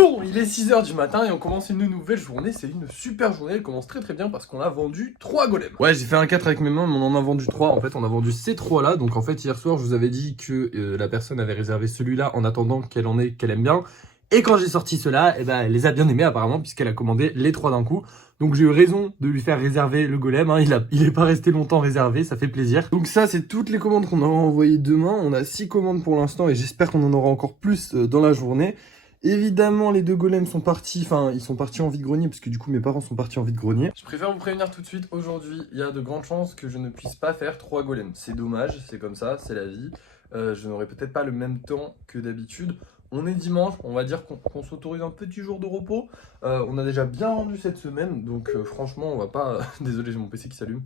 Bon, il est 6h du matin et on commence une nouvelle journée. C'est une super journée, elle commence très bien parce qu'on a vendu 3 golems. Ouais, j'ai fait un 4 avec mes mains, mais on en a vendu 3. En fait, on a vendu ces 3 là. Donc en fait, hier soir, je vous avais dit que la personne avait réservé celui-là en attendant qu'elle aime bien. Et quand j'ai sorti ceux-là, eh ben, elle les a bien aimés apparemment puisqu'elle a commandé les 3 d'un coup. Donc j'ai eu raison de lui faire réserver le golem, hein. Il est pas resté longtemps réservé, ça fait plaisir. Donc ça, c'est toutes les commandes qu'on aura envoyées demain. On a 6 commandes pour l'instant et j'espère qu'on en aura encore plus dans la journée. Évidemment, les 2 golems sont partis, enfin, ils sont partis en vide-grenier, parce que du coup, mes parents sont partis en vide-grenier. Je préfère vous prévenir tout de suite, aujourd'hui, il y a de grandes chances que je ne puisse pas faire 3 golems. C'est dommage, c'est comme ça, c'est la vie. Je n'aurai peut-être pas le même temps que d'habitude. On est dimanche, on va dire qu'on s'autorise un petit jour de repos. On a déjà bien rendu cette semaine, donc franchement, on va pas... Désolé, j'ai mon PC qui s'allume.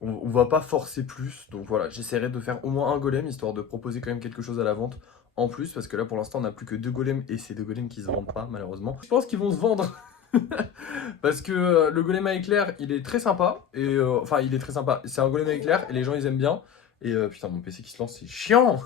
On va pas forcer plus, donc voilà, j'essaierai de faire au moins un golem, histoire de proposer quand même quelque chose à la vente en plus, parce que là pour l'instant on n'a plus que 2 golems, et c'est 2 golems qui se vendent pas malheureusement. Je pense qu'ils vont se vendre, parce que le golem à éclair, il est très sympa, et enfin il est très sympa, c'est un golem à éclair, et les gens ils aiment bien, et putain mon PC qui se lance, c'est chiant.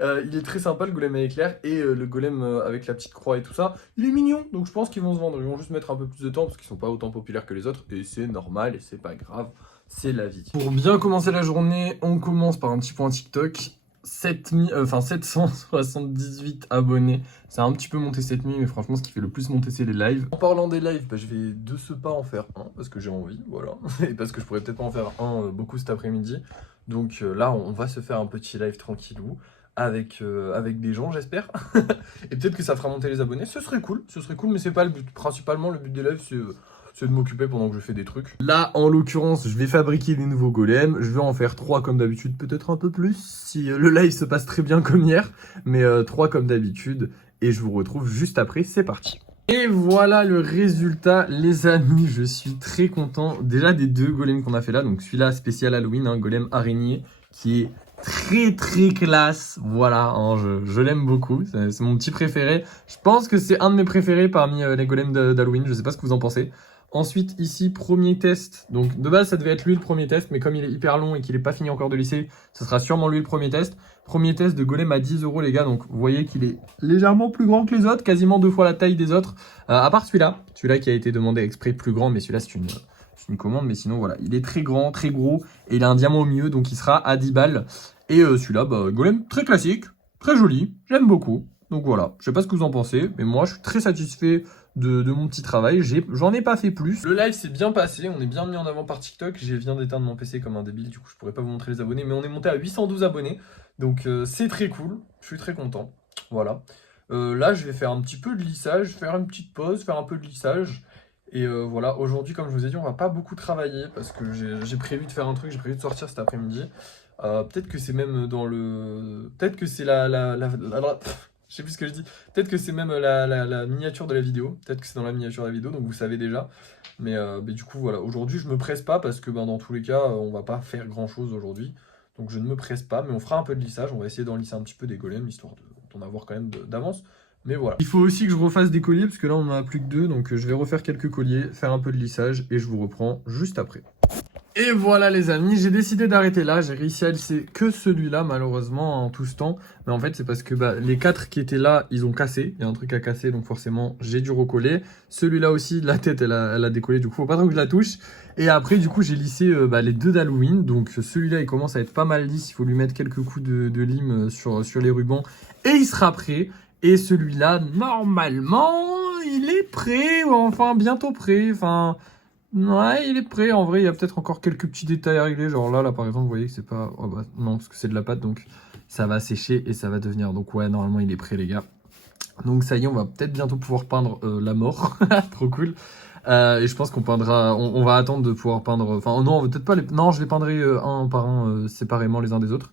Il est très sympa le golem à éclair, et le golem avec la petite croix et tout ça, il est mignon, donc je pense qu'ils vont se vendre. Ils vont juste mettre un peu plus de temps parce qu'ils sont pas autant populaires que les autres, et c'est normal et c'est pas grave, c'est la vie. Pour bien commencer la journée, on commence par un petit point TikTok. 778 abonnés, ça a un petit peu monté cette nuit, mais franchement ce qui fait le plus monter c'est les lives. En parlant des lives, bah, je vais de ce pas en faire un parce que j'ai envie, voilà, et parce que je pourrais peut-être pas en faire un beaucoup cet après-midi. Donc là on va se faire un petit live tranquillou avec des gens, j'espère. Et peut-être que ça fera monter les abonnés, ce serait cool, mais c'est pas le but. Principalement le but des lives c'est de m'occuper pendant que je fais des trucs. Là, en l'occurrence, je vais fabriquer des nouveaux golems. Je vais en faire 3 comme d'habitude, peut-être un peu plus, si le live se passe très bien comme hier. Mais 3 comme d'habitude. Et je vous retrouve juste après, c'est parti. Et voilà le résultat, les amis. Je suis très content. Déjà des 2 golems qu'on a fait là. Donc celui-là, spécial Halloween, un golem araignée, qui est très classe. Voilà, hein, je l'aime beaucoup. C'est mon petit préféré. Je pense que c'est un de mes préférés parmi les golems d'Halloween. Je sais pas ce que vous en pensez. Ensuite, ici, premier test. Donc, de base, ça devait être lui le premier test, mais comme il est hyper long et qu'il n'est pas fini encore de lisser, ce sera sûrement lui le premier test. Premier test de golem à 10 €, les gars. Donc, vous voyez qu'il est légèrement plus grand que les autres, quasiment 2 fois la taille des autres. À part celui-là qui a été demandé exprès plus grand, mais celui-là, c'est une commande. Mais sinon, voilà, il est très grand, très gros, et il a un diamant au milieu, donc il sera à 10 balles. Et celui-là, bah, golem très classique, très joli, j'aime beaucoup. Donc voilà, je sais pas ce que vous en pensez, mais moi, je suis très satisfait de mon petit travail, j'en ai pas fait plus. Le live s'est bien passé, on est bien mis en avant par TikTok. Je viens d'éteindre mon PC comme un débile, du coup je pourrais pas vous montrer les abonnés, mais on est monté à 812 abonnés, donc c'est très cool, je suis très content, voilà. Là je vais faire un petit peu de lissage, faire une petite pause, faire un peu de lissage, et voilà, aujourd'hui comme je vous ai dit, on va pas beaucoup travailler, parce que j'ai prévu de faire un truc, j'ai prévu de sortir cet après-midi. Peut-être que c'est même dans le... Peut-être que c'est je sais plus ce que je dis. Peut-être que c'est même la miniature de la vidéo. Peut-être que c'est dans la miniature de la vidéo, donc vous savez déjà. Mais du coup, voilà. Aujourd'hui, je me presse pas parce que dans tous les cas, on va pas faire grand-chose aujourd'hui. Donc je ne me presse pas, mais on fera un peu de lissage. On va essayer d'en lisser un petit peu des golems, histoire d'en avoir quand même d'avance. Mais voilà. Il faut aussi que je refasse des colliers, parce que là, on en a plus que 2. Donc je vais refaire quelques colliers, faire un peu de lissage, et je vous reprends juste après. Et voilà les amis, j'ai décidé d'arrêter là, j'ai réussi à lisser que celui-là malheureusement en tout ce temps. Mais en fait c'est parce que les 4 qui étaient là, ils ont cassé, il y a un truc à casser donc forcément j'ai dû recoller. Celui-là aussi, la tête elle a décollé, du coup faut pas trop que je la touche. Et après du coup j'ai lissé les 2 d'Halloween, donc celui-là il commence à être pas mal lisse, il faut lui mettre quelques coups de lime sur les rubans et il sera prêt. Et celui-là normalement il est prêt, ou enfin bientôt prêt, enfin... Ouais, il est prêt. En vrai, il y a peut-être encore quelques petits détails à régler. Genre là, par exemple, vous voyez que c'est pas... Oh bah, non, parce que c'est de la pâte, donc ça va sécher et ça va devenir... Donc ouais, normalement, il est prêt, les gars. Donc ça y est, on va peut-être bientôt pouvoir peindre la mort. Trop cool. Et je pense qu'on peindra... On va attendre de pouvoir peindre... Enfin, non, peut-être pas les... Non, je les peindrai un par un, séparément les uns des autres.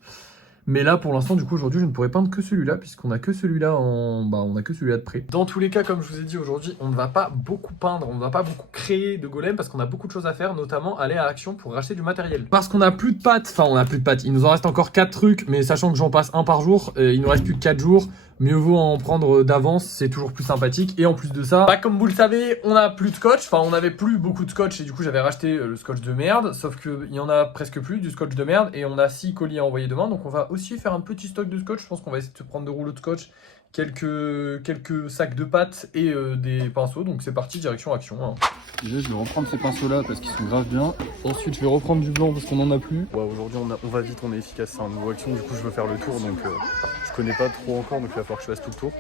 Mais là, pour l'instant, du coup, aujourd'hui, je ne pourrais peindre que celui-là, puisqu'on a que celui-là on a que celui-là de près. Dans tous les cas, comme je vous ai dit aujourd'hui, on ne va pas beaucoup peindre, on ne va pas beaucoup créer de golem, parce qu'on a beaucoup de choses à faire, notamment aller à Action pour racheter du matériel. Parce qu'on n'a plus de pâtes, enfin, on n'a plus de pâtes, il nous en reste encore 4 trucs, mais sachant que j'en passe un par jour, il nous reste plus que 4 jours. Mieux vaut en prendre d'avance, c'est toujours plus sympathique. Et en plus de ça, comme vous le savez, on a plus de scotch. Enfin, on avait plus beaucoup de scotch et du coup, j'avais racheté le scotch de merde. Sauf qu'il y en a presque plus du scotch de merde. Et on a 6 colis à envoyer demain. Donc, on va aussi faire un petit stock de scotch. Je pense qu'on va essayer de se prendre 2 rouleaux de scotch quelques sacs de pâtes et des pinceaux. Donc c'est parti, direction action. Hein. Déjà, je vais reprendre ces pinceaux-là parce qu'ils sont grave bien. Ensuite, je vais reprendre du blanc parce qu'on en a plus. Ouais, aujourd'hui, on va vite, on est efficace. C'est un nouveau action. Du coup, je veux faire le tour. Donc, je connais pas trop encore. Donc, il va falloir que je fasse tout le tour.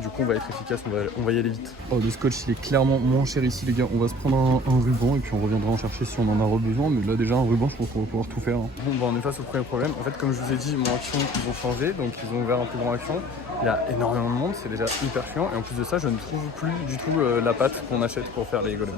Du coup, on va être efficace. On va y aller vite. Oh, le scotch, il est clairement moins cher ici, les gars. On va se prendre un ruban et puis on reviendra en chercher si on en a besoin. Mais là, déjà, un ruban, je pense qu'on va pouvoir tout faire. Hein. Bon, bah, on est face au premier problème. En fait, comme je vous ai dit, mon action, ils ont changé. Donc, ils ont ouvert un plus grand action. Il y a énormément de monde. C'est déjà hyper chiant. Et en plus de ça, je ne trouve plus du tout la pâte qu'on achète pour faire les golems.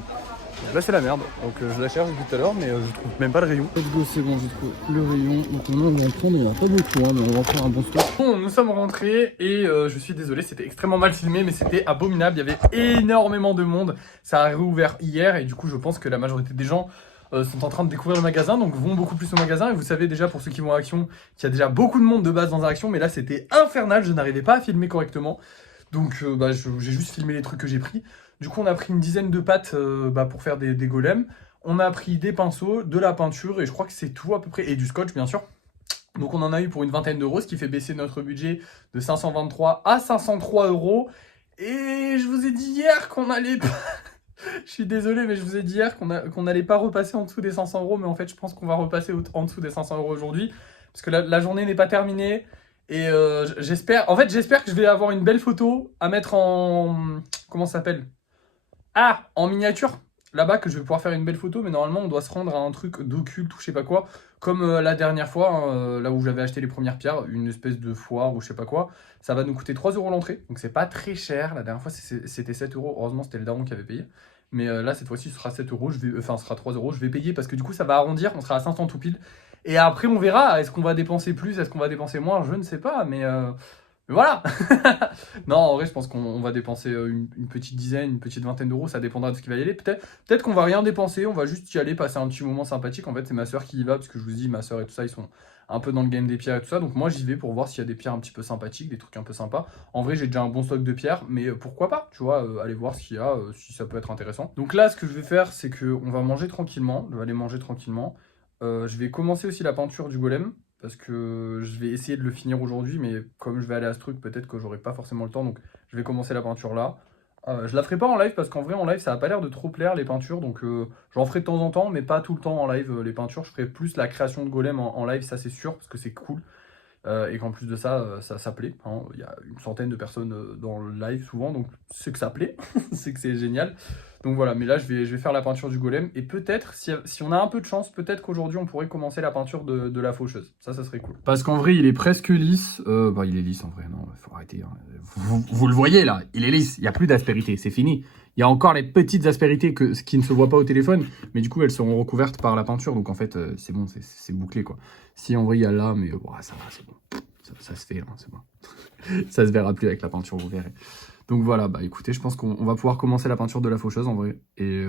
Là c'est la merde, donc je la cherche depuis tout à l'heure mais je trouve même pas le rayon. Let's go, c'est bon, j'ai trouvé le rayon. Donc on va en prendre, il n'y en a pas beaucoup hein, mais on va en prendre un bon stock. Bon, nous sommes rentrés et je suis désolé, c'était extrêmement mal filmé mais c'était abominable, il y avait énormément de monde. Ça a réouvert hier et du coup je pense que la majorité des gens sont en train de découvrir le magasin, donc vont beaucoup plus au magasin. Et vous savez déjà, pour ceux qui vont à Action, qu'il y a déjà beaucoup de monde de base dans Action, mais là c'était infernal, je n'arrivais pas à filmer correctement. Donc j'ai juste filmé les trucs que j'ai pris. Du coup, on a pris une dizaine de pâtes pour faire des golems. On a pris des pinceaux, de la peinture, et je crois que c'est tout à peu près. Et du scotch, bien sûr. Donc on en a eu pour une vingtaine d'euros, ce qui fait baisser notre budget de 523 à 503 euros. Et je vous ai dit hier qu'on allait pas... Je suis désolé, mais je vous ai dit hier qu'on n'allait pas repasser en dessous des 500 euros. Mais en fait, je pense qu'on va repasser en dessous des 500 euros aujourd'hui. Parce que la journée n'est pas terminée. Et j'espère que je vais avoir une belle photo à mettre en... Comment ça s'appelle ? Ah, en miniature, là-bas, que je vais pouvoir faire une belle photo, mais normalement, on doit se rendre à un truc d'occulte ou je sais pas quoi, comme la dernière fois, hein, là où j'avais acheté les premières pierres, une espèce de foire ou je sais pas quoi. Ça va nous coûter 3 euros l'entrée, donc c'est pas très cher. La dernière fois, c'était 7 euros. Heureusement, c'était le daron qui avait payé. Mais là, cette fois-ci, ce sera 7 euros, enfin, ce sera 3 euros. Je vais payer parce que du coup, ça va arrondir, on sera à 500 tout pile. Et après, on verra, est-ce qu'on va dépenser plus, est-ce qu'on va dépenser moins, je ne sais pas, mais voilà. Non, en vrai, je pense qu'on va dépenser une petite dizaine, une petite vingtaine d'euros, ça dépendra de ce qui va y aller. Peut-être qu'on va rien dépenser, on va juste y aller, passer un petit moment sympathique. En fait, c'est ma soeur qui y va, parce que je vous dis, ma soeur et tout ça, ils sont un peu dans le game des pierres et tout ça. Donc moi, j'y vais pour voir s'il y a des pierres un petit peu sympathiques, des trucs un peu sympas. En vrai, j'ai déjà un bon stock de pierres, mais pourquoi pas, tu vois, aller voir ce qu'il y a, si ça peut être intéressant. Donc là, ce que je vais faire, c'est qu'on va manger tranquillement, je vais aller manger tranquillement. Je vais commencer aussi la peinture du golem. Parce que je vais essayer de le finir aujourd'hui, mais comme je vais aller à ce truc, peut-être que j'aurai pas forcément le temps, donc je vais commencer la peinture là. Je la ferai pas en live, parce qu'en vrai en live ça a pas l'air de trop plaire les peintures, donc j'en ferai de temps en temps, mais pas tout le temps en live les peintures. Je ferai plus la création de golem en live, ça c'est sûr, parce que c'est cool. Et qu'en plus de ça, ça plaît. Hein. Il y a une centaine de personnes dans le live souvent, donc c'est que ça plaît, c'est que c'est génial. Donc voilà, mais là je vais faire la peinture du golem, et peut-être, si on a un peu de chance, peut-être qu'aujourd'hui on pourrait commencer la peinture de la faucheuse. Ça serait cool. Parce qu'en vrai il est presque lisse, il est lisse en vrai, non, faut arrêter. Hein. Vous le voyez là, il est lisse, il n'y a plus d'aspérité, c'est fini. Il y a encore les petites aspérités qui ne se voient pas au téléphone, mais du coup elles seront recouvertes par la peinture, donc en fait c'est bon, c'est bouclé quoi. Si en vrai il y a là, mais ça va, c'est bon. Ça se fait, hein, c'est bon. Ça se verra plus avec la peinture, vous verrez. Donc voilà, écoutez, je pense qu'on va pouvoir commencer la peinture de la faucheuse en vrai. Et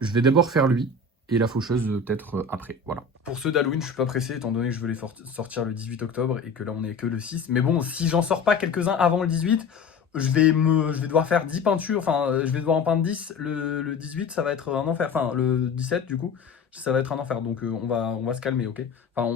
je vais d'abord faire lui, et la faucheuse peut-être après, voilà. Pour ceux d'Halloween, je suis pas pressé, étant donné que je veux les sortir le 18 octobre, et que là on est que le 6. Mais bon, si j'en sors pas quelques-uns avant le 18, je vais devoir faire 10 peintures, enfin, je vais devoir en peindre 10. Le 18, ça va être un enfer. Enfin, le 17, du coup, ça va être un enfer. Donc on va se calmer, ok? Enfin,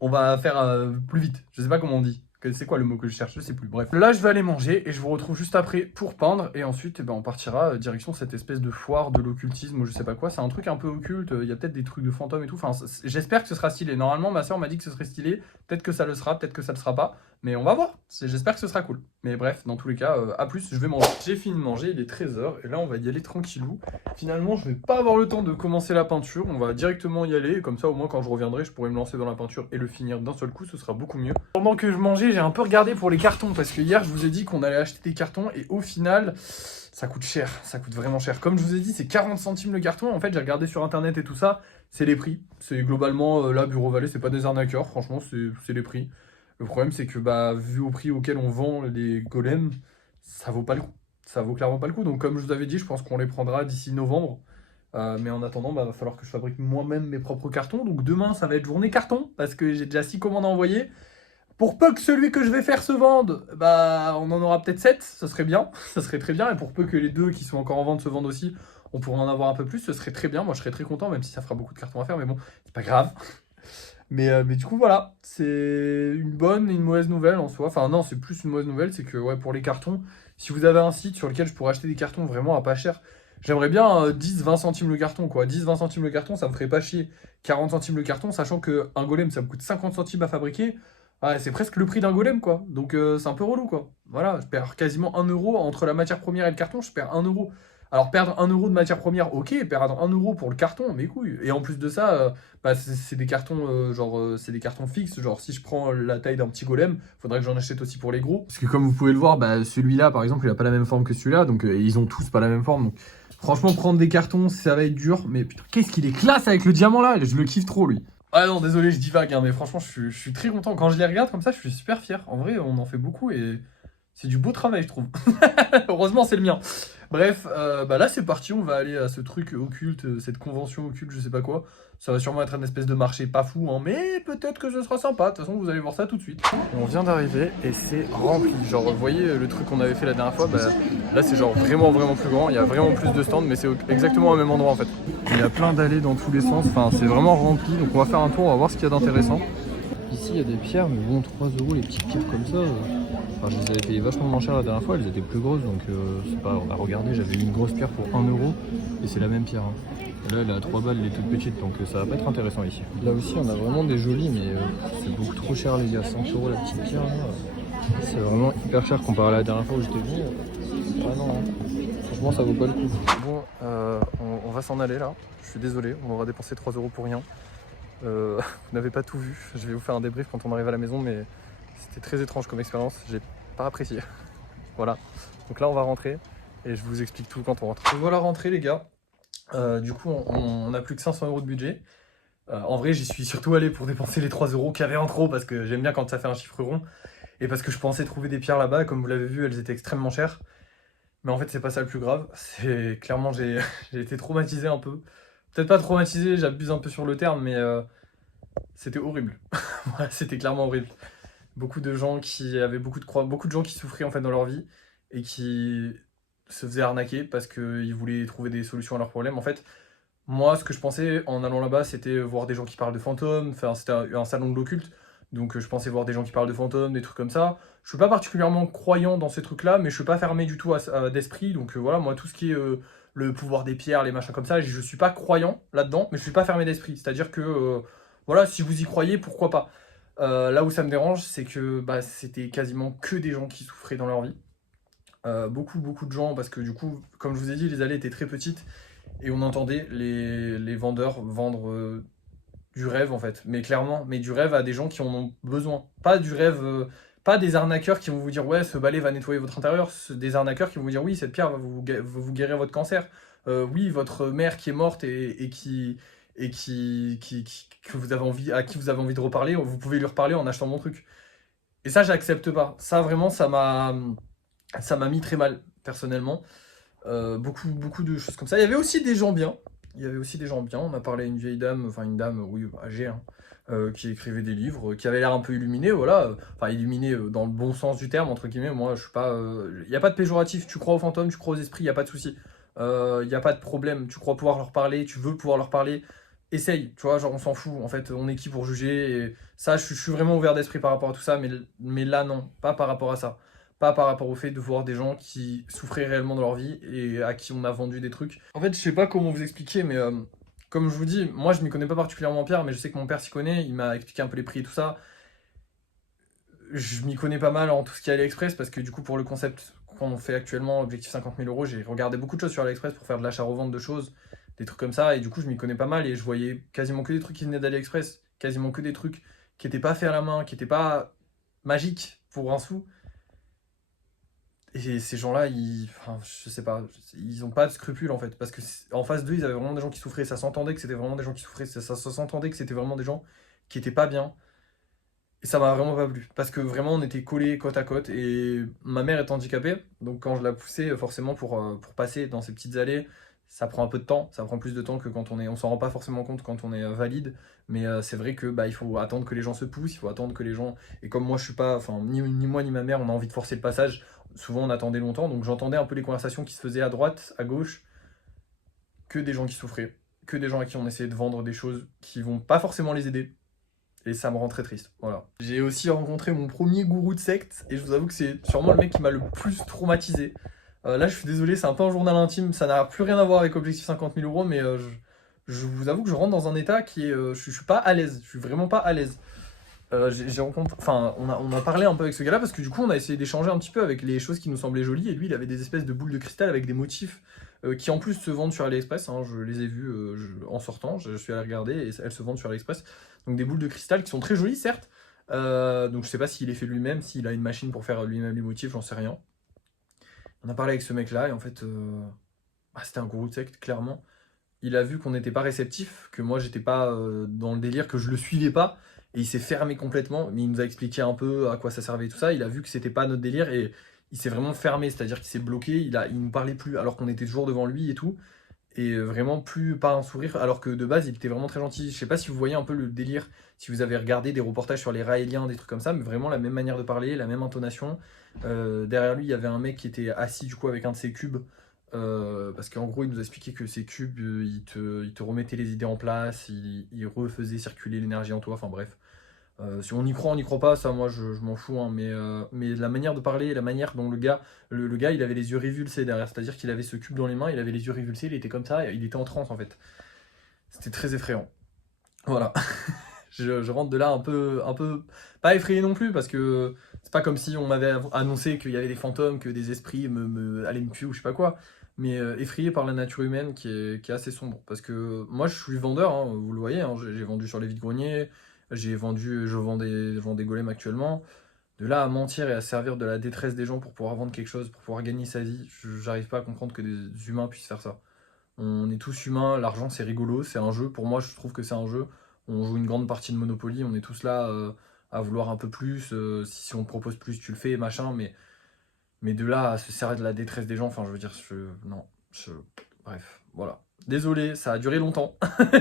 on va faire plus vite. Je sais pas comment on dit. C'est quoi le mot que je cherche? Je sais plus. Bref. Là, je vais aller manger et je vous retrouve juste après pour peindre. Et ensuite, on partira direction cette espèce de foire de l'occultisme ou je sais pas quoi. C'est un truc un peu occulte. Il y a peut-être des trucs de fantômes et tout. Enfin, j'espère que ce sera stylé. Normalement, ma soeur m'a dit que ce serait stylé. Peut-être que ça le sera, peut-être que ça le sera pas. Mais on va voir. J'espère que ce sera cool. Mais bref, dans tous les cas, à plus, je vais manger. J'ai fini de manger, il est 13 h. Et là, on va y aller tranquillou. Finalement, je vais pas avoir le temps de commencer la peinture. On va directement y aller. Et comme ça, au moins, quand je reviendrai, je pourrai me lancer dans la peinture et le finir d'un seul coup. Ce sera beaucoup mieux. Pendant que je mangeais, j'ai un peu regardé pour les cartons. Parce que hier, je vous ai dit qu'on allait acheter des cartons. Et au final, ça coûte cher. Ça coûte vraiment cher. Comme je vous ai dit, c'est 40 centimes le carton. En fait, j'ai regardé sur internet et tout ça. C'est les prix. C'est globalement, là, Bureau Vallée, c'est pas des arnaqueurs. Franchement, c'est les prix. Le problème, c'est que vu au prix auquel on vend les golems, ça vaut pas le coup. Ça vaut clairement pas le coup. Donc, comme je vous avais dit, je pense qu'on les prendra d'ici novembre. Mais en attendant, va falloir que je fabrique moi-même mes propres cartons. Donc, demain, ça va être journée carton parce que j'ai déjà 6 commandes à envoyer. Pour peu que celui que je vais faire se vende, on en aura peut-être 7. Ce serait bien. Ça serait très bien. Et pour peu que les 2 qui sont encore en vente se vendent aussi, on pourrait en avoir un peu plus. Ce serait très bien. Moi, je serais très content, même si ça fera beaucoup de cartons à faire. Mais bon, c'est pas grave. Mais du coup, voilà, c'est une bonne et une mauvaise nouvelle en soi. Enfin, non, c'est plus une mauvaise nouvelle, c'est que ouais, pour les cartons, si vous avez un site sur lequel je pourrais acheter des cartons vraiment à pas cher, j'aimerais bien 10-20 centimes le carton, quoi. 10-20 centimes le carton, ça me ferait pas chier. 40 centimes le carton, sachant que un golem, ça me coûte 50 centimes à fabriquer. Ouais, c'est presque le prix d'un golem, quoi. Donc, c'est un peu relou, quoi. Voilà, je perds quasiment 1 euro entre la matière première et le carton, je perds 1 euro. Alors, perdre 1 euro de matière première, ok, perdre 1 euro pour le carton, mes couilles. Et en plus de ça, bah, c'est des cartons, c'est des cartons fixes. Genre, si je prends la taille d'un petit golem, faudrait que j'en achète aussi pour les gros. Parce que comme vous pouvez le voir, bah, celui-là, par exemple, il a pas la même forme que celui-là. Donc, ils ont tous pas la même forme. Donc, franchement, prendre des cartons, ça va être dur. Mais putain, qu'est-ce qu'il est classe avec le diamant là. Je le kiffe trop, lui. Ah non, désolé, je divague, hein, mais franchement, je suis très content. Quand je les regarde comme ça, je suis super fier. En vrai, on en fait beaucoup et c'est du beau travail, je trouve. Heureusement, c'est le mien. Bref, bah là c'est parti, on va aller à ce truc occulte, cette convention occulte, je sais pas quoi. Ça va sûrement être un espèce de marché pas fou, hein, mais peut-être que ce sera sympa. De toute façon, vous allez voir ça tout de suite. On vient d'arriver et c'est rempli. Genre, vous voyez le truc qu'on avait fait la dernière fois, bah, là c'est genre vraiment plus grand. Il y a vraiment plus de stands, mais c'est exactement au même endroit en fait. Il y a plein d'allées dans tous les sens, enfin c'est vraiment rempli. Donc on va faire un tour, on va voir ce qu'il y a d'intéressant. Ici il y a des pierres, mais bon, 3 euros les petites pierres comme ça. Enfin, je les avais payées vachement moins cher la dernière fois, elles étaient plus grosses, donc c'est pas. On va regarder, j'avais eu une grosse pierre pour 1 euro et c'est la même pierre. Hein. Et là elle est à 3 balles, elle est toute petite, donc ça va pas être intéressant ici. Là aussi on a vraiment des jolies, mais c'est beaucoup trop cher les gars, 100 euros la petite pierre. C'est vraiment hyper cher comparé à la dernière fois où j'étais venu. Ah non, hein. Franchement ça vaut pas le coup. Bon, on va s'en aller là, je suis désolé, on aura dépensé 3 euros pour rien. Vous n'avez pas tout vu, je vais vous faire un débrief quand on arrive à la maison, mais c'était très étrange comme expérience, j'ai pas apprécié. Voilà, donc là on va rentrer et je vous explique tout quand on rentre. Donc voilà rentré les gars, du coup on a plus que 500 euros de budget. En vrai j'y suis surtout allé pour dépenser les 3 euros qu'il y avait en trop parce que j'aime bien quand ça fait un chiffre rond et parce que je pensais trouver des pierres là-bas, comme vous l'avez vu elles étaient extrêmement chères. Mais en fait c'est pas ça le plus grave, c'est clairement j'ai été traumatisé un peu. Peut-être pas traumatisé, j'abuse un peu sur le terme, mais c'était horrible. Voilà, c'était clairement horrible. Beaucoup de gens qui avaient beaucoup de gens qui souffraient en fait dans leur vie et qui se faisaient arnaquer parce qu'ils voulaient trouver des solutions à leurs problèmes. En fait, moi, ce que je pensais en allant là-bas, c'était voir des gens qui parlent de fantômes. Enfin, c'était un salon de l'occulte, donc je pensais voir des gens qui parlent de fantômes, des trucs comme ça. Je suis pas particulièrement croyant dans ces trucs-là, mais je suis pas fermé du tout d'esprit. Donc voilà, moi, tout ce qui est le pouvoir des pierres, les machins comme ça, je suis pas croyant là-dedans, mais je suis pas fermé d'esprit. C'est-à-dire que voilà, si vous y croyez, pourquoi pas. Là où ça me dérange, c'est que bah, c'était quasiment que des gens qui souffraient dans leur vie. Beaucoup de gens, parce que du coup, comme je vous ai dit, les allées étaient très petites et on entendait les vendeurs vendre du rêve en fait. Mais clairement, mais du rêve à des gens qui en ont besoin. Pas du rêve, pas des arnaqueurs qui vont vous dire ouais, ce balai va nettoyer votre intérieur. Des arnaqueurs qui vont vous dire oui, cette pierre va vous guérir votre cancer. Oui, votre mère qui est morte que vous avez envie, à qui vous avez envie de reparler, vous pouvez lui reparler en achetant mon truc. Et ça, j'accepte pas. Ça, vraiment, ça m'a mis très mal, personnellement. Beaucoup de choses comme ça. Il y avait aussi des gens bien. Il y avait aussi des gens bien. On a parlé à une vieille dame, enfin une dame, oui, âgée, hein, qui écrivait des livres, qui avait l'air un peu illuminée, voilà. Enfin, illuminée dans le bon sens du terme, entre guillemets. Moi, je suis pas. Il n'y a pas de péjoratif. Tu crois aux fantômes, tu crois aux esprits, il n'y a pas de souci. Il n'y a pas de problème. Tu crois pouvoir leur parler, tu veux pouvoir leur parler. Essaye, tu vois, genre on s'en fout. En fait, on est qui pour juger. Et ça, je suis vraiment ouvert d'esprit par rapport à tout ça, mais là, non, pas par rapport à ça. Pas par rapport au fait de voir des gens qui souffraient réellement dans leur vie et à qui on a vendu des trucs. En fait, je sais pas comment vous expliquer, mais comme je vous dis, moi je m'y connais pas particulièrement en pierre, mais je sais que mon père s'y connaît, il m'a expliqué un peu les prix et tout ça. Je m'y connais pas mal en tout ce qui est AliExpress parce que du coup, pour le concept qu'on fait actuellement, objectif 50 000 euros, j'ai regardé beaucoup de choses sur AliExpress pour faire de l'achat-revente de choses, des trucs comme ça, et du coup, je m'y connais pas mal et je voyais quasiment que des trucs qui venaient d'AliExpress, quasiment que des trucs qui étaient pas faits à la main, qui étaient pas magiques pour un sou. Et ces gens-là, enfin, je sais pas, ils ont pas de scrupules en fait, parce que en face d'eux, ils avaient vraiment des gens qui souffraient, ça s'entendait que c'était vraiment des gens qui souffraient, ça s'entendait que c'était vraiment des gens qui étaient pas bien, et ça m'a vraiment pas plu, parce que vraiment on était collés côte à côte, et ma mère est handicapée, donc quand je la poussais, forcément pour passer dans ces petites allées, ça prend un peu de temps, ça prend plus de temps que quand on s'en rend pas forcément compte quand on est valide, mais c'est vrai que bah, il faut attendre que les gens se poussent, il faut attendre que les gens, et comme moi je suis pas, enfin ni moi ni ma mère, on a envie de forcer le passage, souvent on attendait longtemps, donc j'entendais un peu les conversations qui se faisaient à droite, à gauche, que des gens qui souffraient, que des gens à qui on essayait de vendre des choses qui vont pas forcément les aider. Et ça me rend très triste, voilà. J'ai aussi rencontré mon premier gourou de secte, et je vous avoue que c'est sûrement le mec qui m'a le plus traumatisé. Là, je suis désolé, c'est un peu un journal intime, ça n'a plus rien à voir avec Objectif 50 000 euros, mais je vous avoue que je rentre dans un état qui est... je suis pas à l'aise, je suis vraiment pas à l'aise. J'ai rencontré... Enfin, on a parlé un peu avec ce gars-là, parce que du coup, on a essayé d'échanger un petit peu avec les choses qui nous semblaient jolies, et lui, il avait des espèces de boules de cristal avec des motifs qui en plus se vendent sur AliExpress, hein, je les ai vues en sortant, je suis allé regarder, et elles se vendent sur AliExpress. Donc des boules de cristal qui sont très jolies, certes. Donc je sais pas s'il les fait lui-même, s'il a une machine pour faire lui-même les motifs, j'en sais rien. On a parlé avec ce mec-là, et en fait, c'était un gourou de secte, clairement. Il a vu qu'on n'était pas réceptif, que moi j'étais pas dans le délire, que je le suivais pas, et il s'est fermé complètement, mais il nous a expliqué un peu à quoi ça servait et tout ça, il a vu que c'était pas notre délire, et il s'est vraiment fermé, c'est-à-dire qu'il s'est bloqué, il nous parlait plus, alors qu'on était toujours devant lui et tout, et vraiment plus pas un sourire, alors que de base il était vraiment très gentil. Je sais pas si vous voyez un peu le délire, si vous avez regardé des reportages sur les Raéliens, des trucs comme ça, mais vraiment la même manière de parler, la même intonation. Derrière lui il y avait un mec qui était assis du coup avec un de ses cubes, parce qu'en gros il nous a expliqué que ces cubes il te remettait les idées en place, il refaisait circuler l'énergie en toi, enfin bref. Si on y croit, on n'y croit pas, ça moi je m'en fous, hein, mais la manière de parler, la manière dont le gars il avait les yeux révulsés derrière, c'est-à-dire qu'il avait ce cube dans les mains, il avait les yeux révulsés, il était comme ça, il était en transe en fait. C'était très effrayant. Voilà. Je rentre de là un peu, pas effrayé non plus, parce que c'est pas comme si on m'avait annoncé qu'il y avait des fantômes, que des esprits allaient me tuer ou je sais pas quoi, mais effrayé par la nature humaine qui est assez sombre. Parce que moi je suis vendeur, hein, vous le voyez, hein, j'ai vendu sur les vides-greniers, je vends des golems actuellement. De là à mentir et à servir de la détresse des gens pour pouvoir vendre quelque chose, pour pouvoir gagner sa vie, j'arrive pas à comprendre que des humains puissent faire ça. On est tous humains, l'argent c'est rigolo, c'est un jeu. Pour moi, je trouve que c'est un jeu. On joue une grande partie de Monopoly, on est tous là à vouloir un peu plus. Si on te propose plus, tu le fais, machin. Mais de là à se servir de la détresse des gens, enfin, je veux dire, non. Bref, voilà. Désolé, ça a duré longtemps.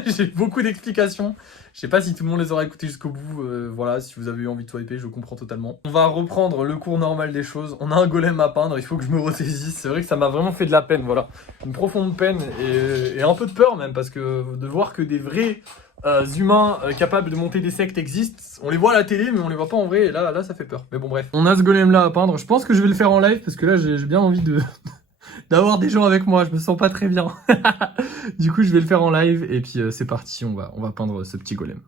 J'ai beaucoup d'explications. Je sais pas si tout le monde les aura écoutées jusqu'au bout. Voilà, si vous avez eu envie de swiper, je comprends totalement. On va reprendre le cours normal des choses. On a un golem à peindre, il faut que je me ressaisisse. C'est vrai que ça m'a vraiment fait de la peine, voilà. Une profonde peine et un peu de peur même, parce que de voir que des vrais humains capables de monter des sectes existent, on les voit à la télé, mais on les voit pas en vrai, et là ça fait peur. Mais bon, bref. On a ce golem là à peindre. Je pense que je vais le faire en live, parce que là j'ai bien envie d'avoir des gens avec moi, je me sens pas très bien. Du coup, je vais le faire en live, et puis c'est parti, on va peindre ce petit golem.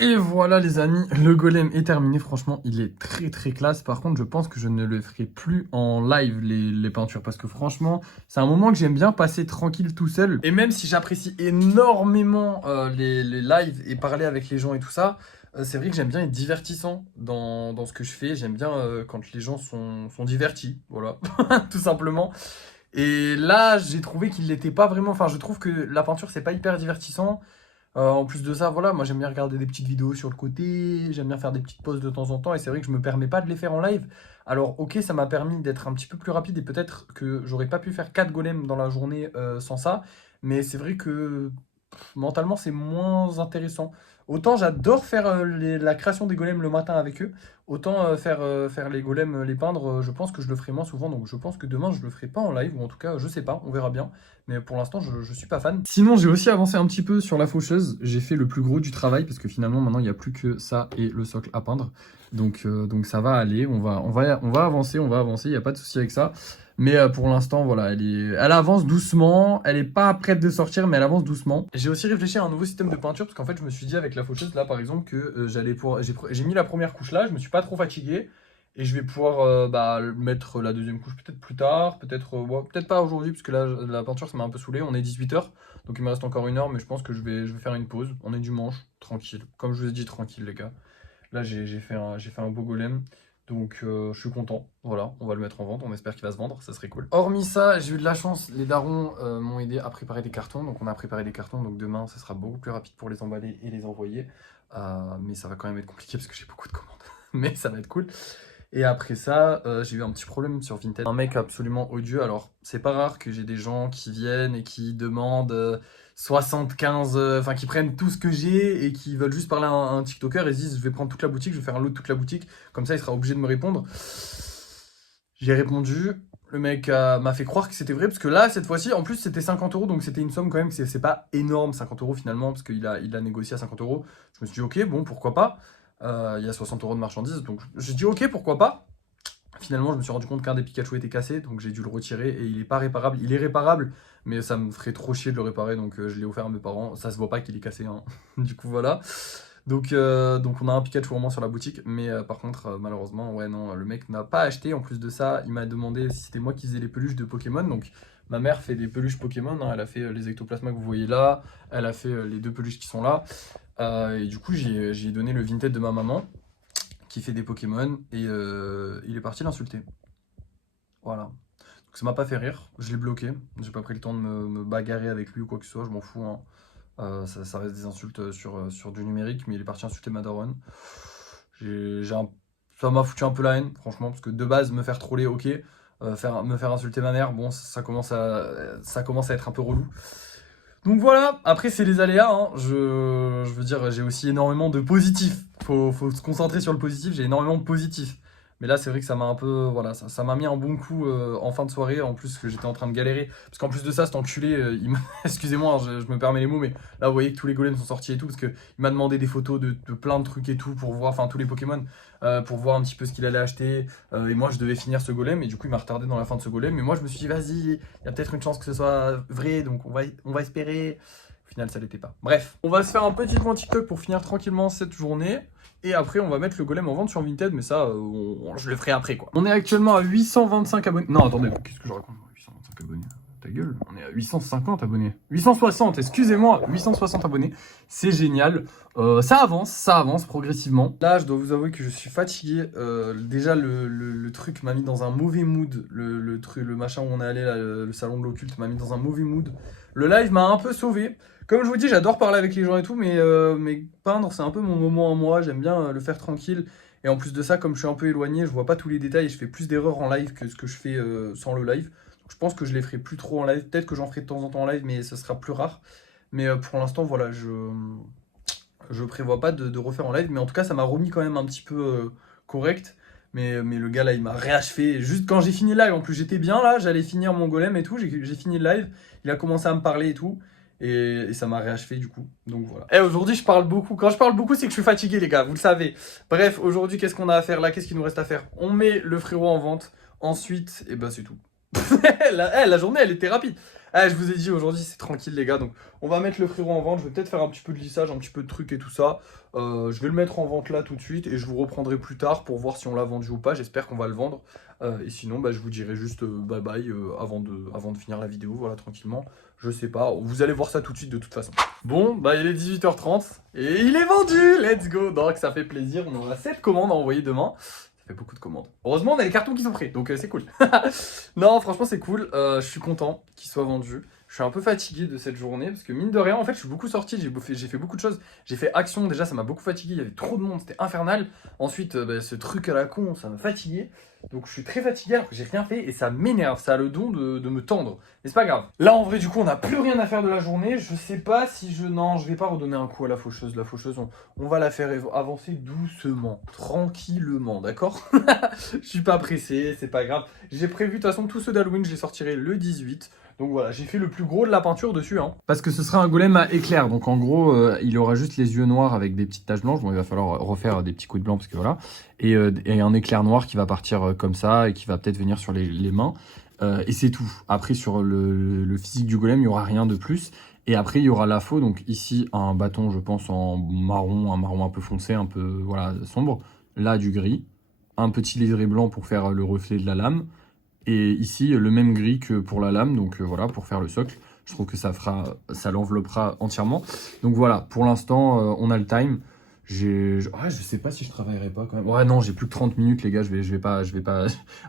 Et voilà les amis, le golem est terminé, franchement il est très très classe. Par contre je pense que je ne le ferai plus en live les peintures, parce que franchement c'est un moment que j'aime bien passer tranquille tout seul. Et même si j'apprécie énormément les lives et parler avec les gens et tout ça, c'est vrai que j'aime bien être divertissant dans ce que je fais. J'aime bien quand les gens sont divertis, voilà, tout simplement. Et là j'ai trouvé qu'il l'était pas vraiment, enfin je trouve que la peinture c'est pas hyper divertissant. En plus de ça, voilà, moi j'aime bien regarder des petites vidéos sur le côté, j'aime bien faire des petites pauses de temps en temps, et c'est vrai que je me permets pas de les faire en live. Alors ok, ça m'a permis d'être un petit peu plus rapide, et peut-être que j'aurais pas pu faire 4 golems dans la journée sans ça, mais c'est vrai que mentalement c'est moins intéressant. Autant j'adore faire la création des golems le matin avec eux, autant faire les golems, les peindre, je pense que je le ferai moins souvent, donc je pense que demain je le ferai pas en live, ou en tout cas je sais pas, on verra bien. Mais pour l'instant, je suis pas fan. Sinon, j'ai aussi avancé un petit peu sur la faucheuse. J'ai fait le plus gros du travail, parce que finalement, maintenant, il n'y a plus que ça et le socle à peindre. Donc ça va aller. On va avancer, il n'y a pas de souci avec ça. Mais pour l'instant, voilà, elle avance doucement. Elle n'est pas prête de sortir, mais elle avance doucement. J'ai aussi réfléchi à un nouveau système de peinture, parce qu'en fait, je me suis dit avec la faucheuse, là, par exemple, que j'ai mis la première couche là, je me suis pas trop fatigué. Et je vais pouvoir mettre la deuxième couche peut-être plus tard, peut-être pas aujourd'hui, parce que là, la peinture, ça m'a un peu saoulé. On est 18h, donc il me reste encore 1 heure, mais je pense que je vais faire une pause. On est dimanche, tranquille. Comme je vous ai dit, tranquille, les gars. Là, j'ai fait un beau golem, donc je suis content. Voilà, on va le mettre en vente, on espère qu'il va se vendre, ça serait cool. Hormis ça, j'ai eu de la chance, les darons m'ont aidé à préparer des cartons. Donc on a préparé des cartons, donc demain, ça sera beaucoup plus rapide pour les emballer et les envoyer. Mais ça va quand même être compliqué, parce que j'ai beaucoup de commandes. Mais ça va être cool. Et après ça, j'ai eu un petit problème sur Vinted. Un mec absolument odieux. Alors, c'est pas rare que j'ai des gens qui viennent et qui demandent 75... Enfin, qui prennent tout ce que j'ai et qui veulent juste parler à un TikToker et se disent « Je vais prendre toute la boutique, je vais faire un lot de toute la boutique. » Comme ça, il sera obligé de me répondre. J'ai répondu Le mec m'a fait croire que c'était vrai, parce que là, cette fois-ci, en plus, c'était 50 euros, donc c'était une somme quand même, c'est pas énorme, 50 euros finalement, parce qu'il a négocié à 50 euros. Je me suis dit, ok, bon, pourquoi pas. Il y a 60 euros de marchandises, donc j'ai dit, ok, pourquoi pas. Finalement, je me suis rendu compte qu'un des Pikachu était cassé, donc j'ai dû le retirer, et il est pas réparable. Il est réparable, mais ça me ferait trop chier de le réparer, donc je l'ai offert à mes parents. Ça se voit pas qu'il est cassé, hein. Du coup, voilà. Donc on a un Pikachu en moins sur la boutique, mais par contre, malheureusement, ouais, non, le mec n'a pas acheté. En plus de ça, il m'a demandé si c'était moi qui faisais les peluches de Pokémon. Donc ma mère fait des peluches Pokémon, hein. Elle a fait les ectoplasmas que vous voyez là, elle a fait les deux peluches qui sont là. Et du coup, j'ai donné le Vinted de ma maman, qui fait des Pokémon, et il est parti l'insulter. Voilà. Donc ça m'a pas fait rire, je l'ai bloqué. J'ai pas pris le temps de me bagarrer avec lui ou quoi que ce soit, je m'en fous, hein. Ça reste des insultes sur du numérique, mais il est parti insulter ma daronne. Ça m'a foutu un peu la haine, franchement, parce que de base, me faire troller, ok. Me faire insulter ma mère, bon, ça commence à être un peu relou. Donc voilà, après c'est les aléas, hein. Je veux dire, j'ai aussi énormément de positifs. Faut se concentrer sur le positif, j'ai énormément de positifs. Mais là, c'est vrai que ça m'a un peu, voilà, ça m'a mis un bon coup en fin de soirée, en plus que j'étais en train de galérer. Parce qu'en plus de ça, cet enculé, excusez-moi, hein, je me permets les mots, mais là, vous voyez que tous les golems sont sortis et tout, parce qu'il m'a demandé des photos de plein de trucs et tout, pour voir, enfin, tous les Pokémon, pour voir un petit peu ce qu'il allait acheter. Et moi, je devais finir ce golem, et du coup, il m'a retardé dans la fin de ce golem. Mais moi, je me suis dit, vas-y, il y a peut-être une chance que ce soit vrai, donc on va espérer. Au final, ça l'était pas. Bref, on va se faire un petit point TikTok pour finir tranquillement cette journée. Et après, on va mettre le golem en vente sur Vinted, mais ça, je le ferai après, quoi. On est actuellement à 825 abonnés. Non, attendez, qu'est-ce que je raconte? 825 abonnés. Ta gueule, on est à 850 abonnés. 860, excusez-moi, 860 abonnés. C'est génial. Ça avance progressivement. Là, je dois vous avouer que je suis fatigué. Déjà, le truc m'a mis dans un mauvais mood. Le machin où on est allé, là, le salon de l'occulte, m'a mis dans un mauvais mood. Le live m'a un peu sauvé. Comme je vous dis, j'adore parler avec les gens et tout, mais peindre, c'est un peu mon moment à moi. J'aime bien le faire tranquille. Et en plus de ça, comme je suis un peu éloigné, je vois pas tous les détails et je fais plus d'erreurs en live que ce que je fais sans le live. Donc, je pense que je les ferai plus trop en live. Peut-être que j'en ferai de temps en temps en live, mais ce sera plus rare. Mais pour l'instant, voilà, je prévois pas de refaire en live. Mais en tout cas, ça m'a remis quand même un petit peu correct. Mais le gars là, il m'a réachevé. Juste quand j'ai fini le live, en plus j'étais bien là, j'allais finir mon golem et tout. J'ai fini le live, il a commencé à me parler et tout. Et ça m'a réachevé du coup. Donc voilà. Et aujourd'hui, je parle beaucoup. Quand je parle beaucoup, c'est que je suis fatigué, les gars, vous le savez. Bref, aujourd'hui, qu'est-ce qu'on a à faire là? Qu'est-ce qu'il nous reste à faire? On met le frérot en vente. Ensuite, et ben c'est tout. La journée, elle était rapide. Je vous ai dit, aujourd'hui, c'est tranquille, les gars. Donc, on va mettre le frérot en vente. Je vais peut-être faire un petit peu de lissage, un petit peu de trucs et tout ça. Je vais le mettre en vente là tout de suite. Et je vous reprendrai plus tard pour voir si on l'a vendu ou pas. J'espère qu'on va le vendre. Et sinon, bah, je vous dirai juste bye bye avant de finir la vidéo. Voilà, tranquillement. Je sais pas. Vous allez voir ça tout de suite de toute façon. Bon, bah, il est 18h30. Et il est vendu. Let's go. Donc, ça fait plaisir. On aura 7 commandes à envoyer demain. Ça fait beaucoup de commandes. Heureusement, on a les cartons qui sont prêts, donc c'est cool. Non, franchement, c'est cool. Je suis content qu'il soit vendu. Je suis un peu fatigué de cette journée parce que mine de rien, en fait, je suis beaucoup sorti. J'ai fait beaucoup de choses. J'ai fait action. Déjà, ça m'a beaucoup fatigué. Il y avait trop de monde. C'était infernal. Ensuite, bah, ce truc à la con, ça m'a fatigué. Donc, je suis très fatigué alors que j'ai rien fait et ça m'énerve. Ça a le don de me tendre. Mais c'est pas grave. Là, en vrai, du coup, on n'a plus rien à faire de la journée. Je sais pas si je. Non, je vais pas redonner un coup à la faucheuse. La faucheuse, on va la faire avancer doucement, tranquillement, d'accord? Je suis pas pressé, c'est pas grave. J'ai prévu, de toute façon, tous ceux d'Halloween, je les sortirai le 18. Donc voilà, j'ai fait le plus gros de la peinture dessus, hein. Parce que ce sera un golem à éclair. Donc en gros, il aura juste les yeux noirs avec des petites taches blanches. Bon, il va falloir refaire des petits coups de blanc parce que voilà. Et un éclair noir qui va partir comme ça et qui va peut-être venir sur les mains. Et c'est tout. Après, sur le physique du golem, il n'y aura rien de plus. Et après, il y aura la faux. Donc ici, un bâton, je pense, en marron, un marron un peu foncé, un peu voilà, sombre. Là, du gris. Un petit liseré blanc pour faire le reflet de la lame. Et ici, le même gris que pour la lame, donc voilà, pour faire le socle. Je trouve que ça l'enveloppera entièrement. Donc voilà, pour l'instant, on a le time. Je sais pas si je travaillerai pas quand même. Ouais, non, j'ai plus que 30 minutes, les gars, je vais pas.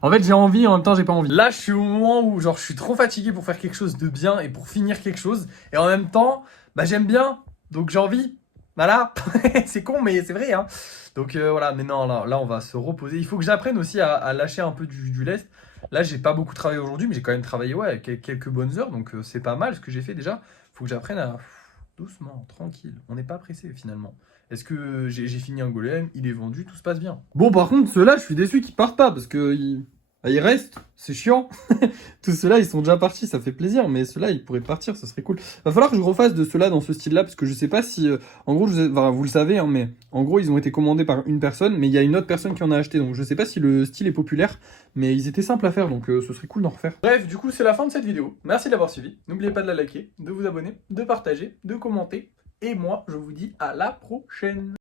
En fait, j'ai envie, en même temps, j'ai pas envie. Là, je suis au moment où, genre, je suis trop fatigué pour faire quelque chose de bien et pour finir quelque chose. Et en même temps, bah, j'aime bien, donc j'ai envie. Voilà, c'est con, mais c'est vrai, hein. Donc voilà, mais non, là, on va se reposer. Il faut que j'apprenne aussi à lâcher un peu du lest. Là, j'ai pas beaucoup travaillé aujourd'hui, mais j'ai quand même travaillé ouais, quelques bonnes heures, donc c'est pas mal ce que j'ai fait déjà. Faut que j'apprenne à doucement, tranquille. On n'est pas pressé finalement. Est-ce que j'ai fini un golem, il est vendu, tout se passe bien. Bon, par contre, ceux-là, je suis déçu qu'ils partent pas parce que Bah, il reste, c'est chiant. Tous ceux-là, ils sont déjà partis, ça fait plaisir, mais ceux-là, ils pourraient partir, ça serait cool. Va falloir que je refasse de ceux-là dans ce style-là, parce que je sais pas si... en gros, enfin, vous le savez, hein, mais en gros, ils ont été commandés par une personne, mais il y a une autre personne qui en a acheté, donc je sais pas si le style est populaire, mais ils étaient simples à faire, donc ce serait cool d'en refaire. Bref, du coup, c'est la fin de cette vidéo. Merci d'avoir suivi. N'oubliez pas de la liker, de vous abonner, de partager, de commenter. Et moi, je vous dis à la prochaine.